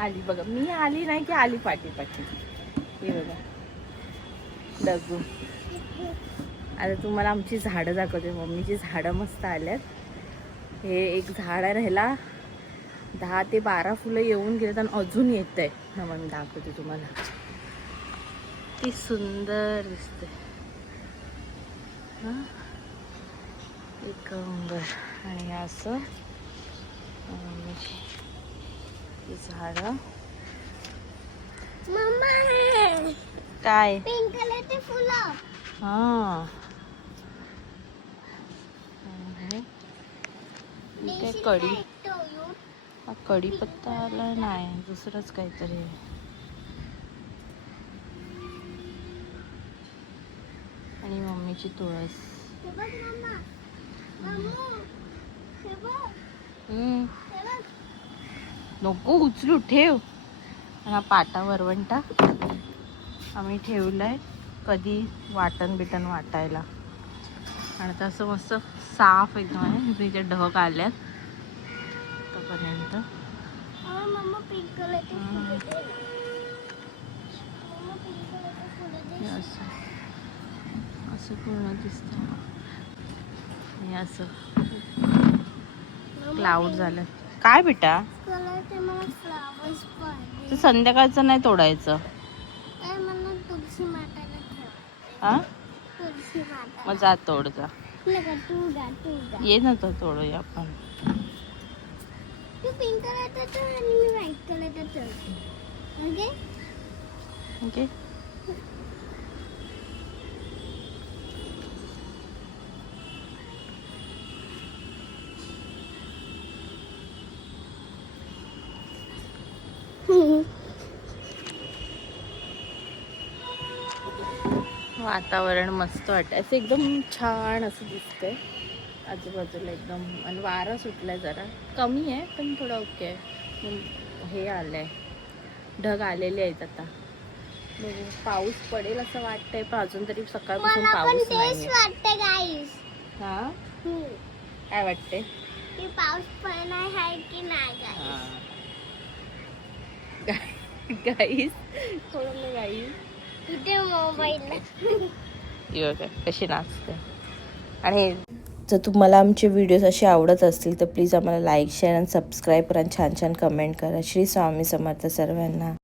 आली बघा, मी आली नाही की आली पाठी पाठी. हे बघा डगू. आता तुम्हाला आमची झाडं दाखवते. मम्मीची झाडं मस्त आल्यात. हे एक झाड आहे, ह्याला 10 ते 12 फुलं येऊन गेलेत आणि अजून येत आहे. हा मग मी दाखवते तुम्हाला. ती सुंदर दिसते हा, एक नंबर. आणि असं झाडं. काय पिंक कलरचे फुलं. हा काय कढी, हा कढीपत्ता आला नाही, दुसरंच काहीतरी. आणि मम्मीची तुळस. नको उचलू, ठेव. हा पाटा वरवंटा आम्ही ठेवलाय कधी वाटण बिटण वाटायला. आणि तसं मस्त साफ एकदम आहे. तिथे ढग आल्यात तोपर्यंत. असं पूर्ण दिसतं. आणि असं क्लाउड झालं. काय बेटा, तर संध्याकाळचं नाही तोडायचं हा. मग जा तोड जा. ये ना तर तोडूया आपण. तू पिंक कलरचा तोड आणि मी व्हाईट कलरचा तोडते. Okay okay. वातावरण मस्त वाटतं, असं एकदम छान असं दिसतंय आजूबाजूला एकदम. आणि वारा सुटलाय, जरा कमी आहे पण थोडा ओके आहे. हे आलंय, ढग आलेले आहेत. आता बघू पाऊस पडेल असं वाटतंय, पण अजून तरी सकाळपासून पाऊस नाही. हा काय वाटतंय की पाऊस पडणार आहे की नाही गाईस. थोडं गाईस इथे मोबाईल कशी नाचते. आणि जर तुम्हाला आमचे व्हिडिओज असे आवडत असतील तर प्लीज आम्हाला लाईक, शेअर आणि सबस्क्राईब करा. छान छान कमेंट करा. श्री स्वामी समर्थ सर्वांना.